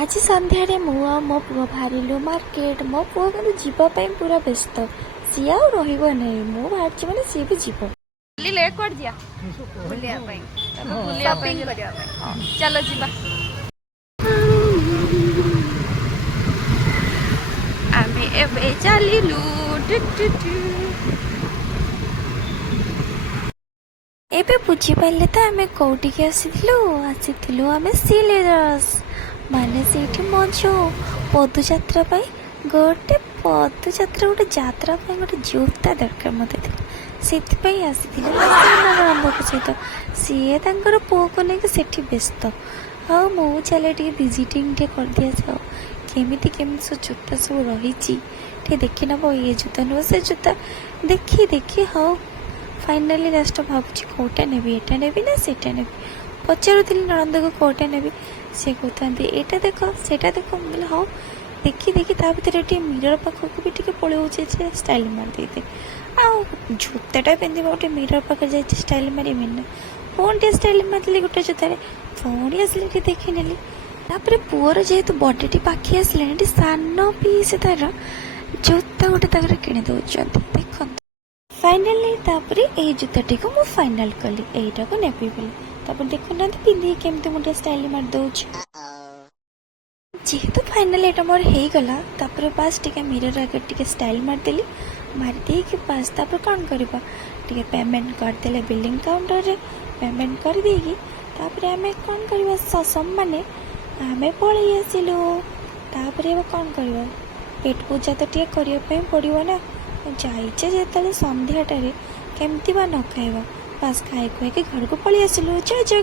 आज सन्धारे मु मो पुओ बाहरिलु मार्केट। मो पुओ किंतु जीवाई पूरा व्यस्त, सी आउ रहिबो नहीं। मु बाहर माने सी भी जीव चलो जीवा आमे एबे चलिलु एबे बुझी पाइले तो आमे कोउटिके आसिथिलु आमे सिलेरस माने सेठी मजो पदयात्रा पाई गोटे पदयात्रा गोटे यात्रा पाई गोटे जोता दरकार मते सेथिपाई आसिथिलु आरंभ सहित सीए तांकर पुओ को लेके सेठी व्यस्त। हाँ मु चले टे विजिटिंग टे कर दिया जाओ केमिति केमिति सब जूता सब रही टे देखी नब ये जूता नुह से जूता देखी देखी। हाँ फाइनाली लास्ट भावुची कौटा नेबी एटा नेबी ना सेटा नेबी पचारुथिली ननंद को कौटा नेबी से कहते एटा देख सेटा देख बोले हाँ देखी देखी ता भीतर टे मिरर पाखक भी टे पलौचे स्टाइल मार देते आ जूताटा पिंधि गोटे मिरर पाखे जाए स्टाइल मारे ना फोन टे स्टाइल मारदेली गोटे जूतार पुणी आसिले देखी नेली तापर पुअर जेहेतु बर्थडे पाखी आसिले सान पीस तार जूता गोटे ताकर किणी दौरान देखते फाइनाली तापर ए जूताटी को मु फाइनल कली एटा को नेबी बोली तापर देखुना पिंधि केमती मुझे स्टाइल मार दौच जेहेतु फाइनाल एटा मोर हे गला तापर पास टिके मिरर आगे टिके स्टाइल मार देली मार दे के पास तापर कौन करबा टिके पेमेंट कर देले बिलिंग काउंटर रे पेमेंट कर देगी तापर हमें कौन करबा ससम माने हमें पळै आसिलु तापर एबा कौन करबा पेट पूजा तो टिके करिया पे पड़िबो ना जाइचे जेतले संध्याटारे केमती बा न खाइबा बस खाई खुआ के घर को पळै आसिलु जय जय